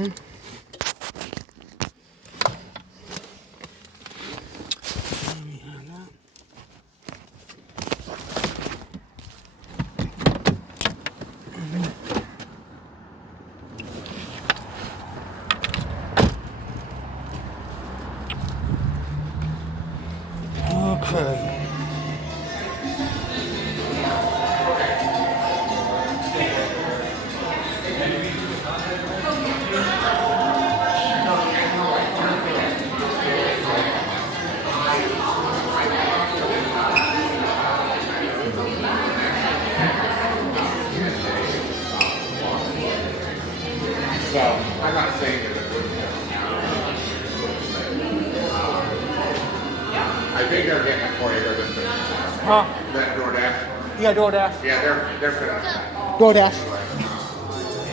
Okay. So I'm not saying that it wouldn't happen. I think they're getting it for you. They're just Huh? that DoorDash. Yeah, DoorDash. Yeah, they're finished. DoorDash.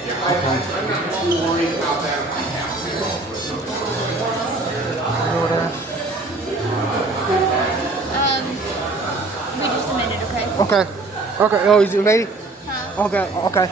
Yeah, I'm not too worried about that. DoorDash. We just a minute, okay? Okay. Okay. Oh, is it ready? Huh? Okay. Okay.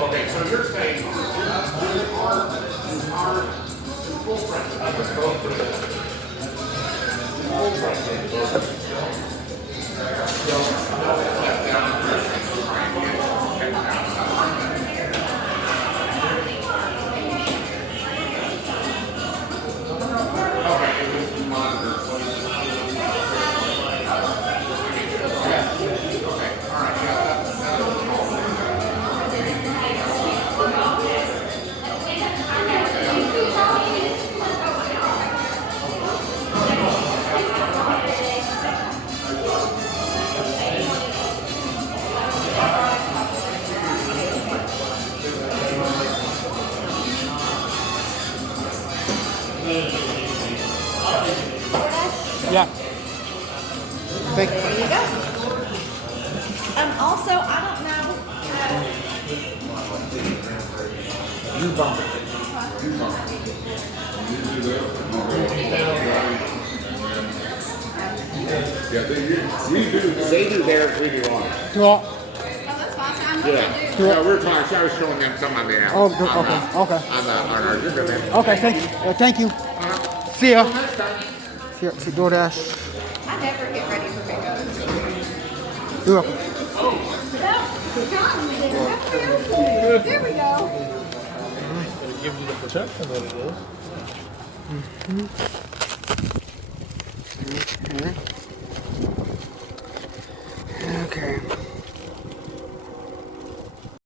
Okay, so you're saying our full friends, I was both for this. Full Yeah. Thank you. There you go. Also, I don't know. You bump it. You bump it. Yeah, they do theirs, we do ours. Do I? Oh, that's fine. I'm Yeah. Do No, it. we're talking. I was showing them some on the app. Oh, okay. Okay. On our you're good, man. Okay. Thank you. Thank you. See ya. See DoorDash. I never get ready for pickup. You're welcome. There we go. Give you the check and then it is. Okay.